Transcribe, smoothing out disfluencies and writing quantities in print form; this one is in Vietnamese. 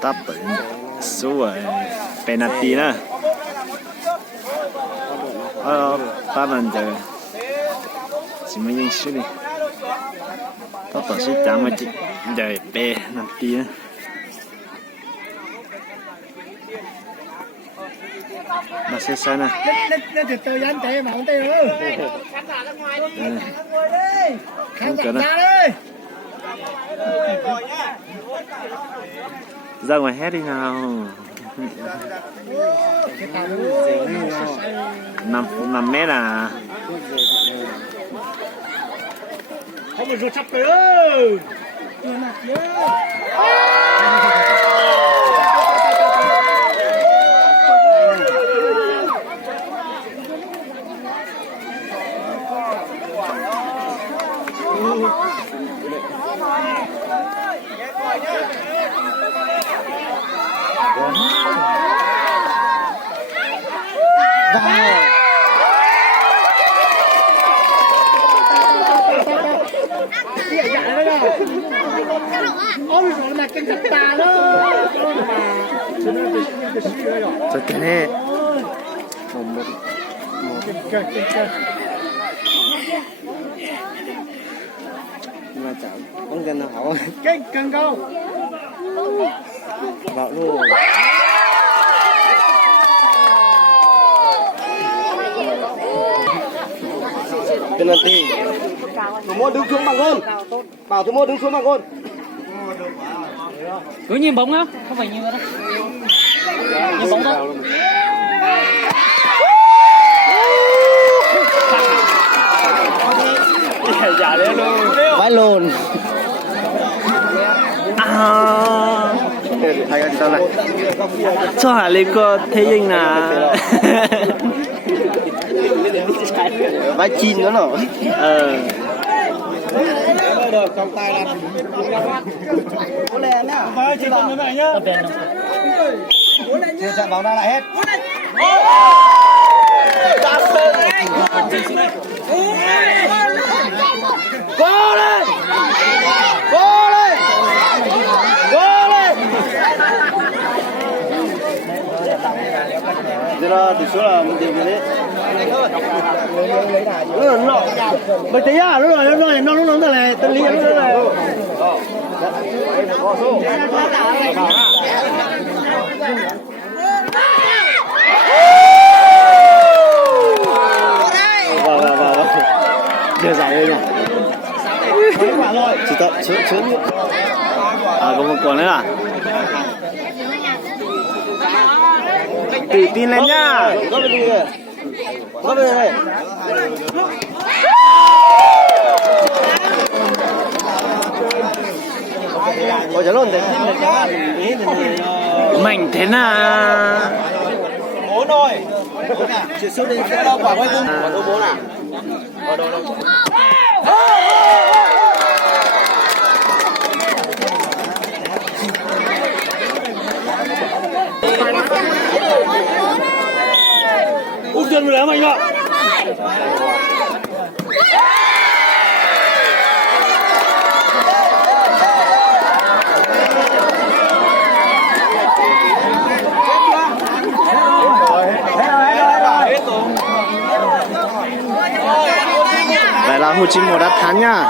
Tập số penalty nữa. Ba lần giờ chỉ mới nhận số đi. Tập sẽ chẳng mà chỉ giờ penalty nữa. Mà sẽ sai nè. Nó từ từ anh chạy mà anh tay ơi. Khán giả ra đi. Ra ngoài hết đi nào. 5 mét à. Không được sắp tới ơi. Ôi rồi là cái tà đó. Cho cái này. Mà chẳng không cần nào Cái cần câu. vào luôn. Penalty. Thủ môn đứng xuống bằng gôn. Bảo thủ môn đứng xuống bằng gôn. Cứ nhìn bóng á, không phải như đó. Nhìn bóng thôi. Dạ đấy luôn. Vãi lồn. Thay cái gì tao này. Cho hả lên cơ thế nhưng là Vãi chin nữa nọ. Được trong tay là. Thôi chỉ còn này nhá. Chưa chạm bóng ra lại hết. Go lên. Go lên. Go lên. Giờ là tỷ số là một điểm đấy. Nó Bởi tí à, lúc rồi nó này, tâm lý nó này. vào. Đưa giải đây này. Chỉ tận chớn. có một quả nữa à? Tự tin lên nhá. Góp bên đây. Góp bên đây. Ôi trời luôn thế. Mạnh thế nào? Bố rồi. Chỉ số đi đâu quả quay cung. Quả đâu bố nào? Đâu. Út chân rồi anh ạ. Vậy là Hồ Chí Minh đã thắng nha.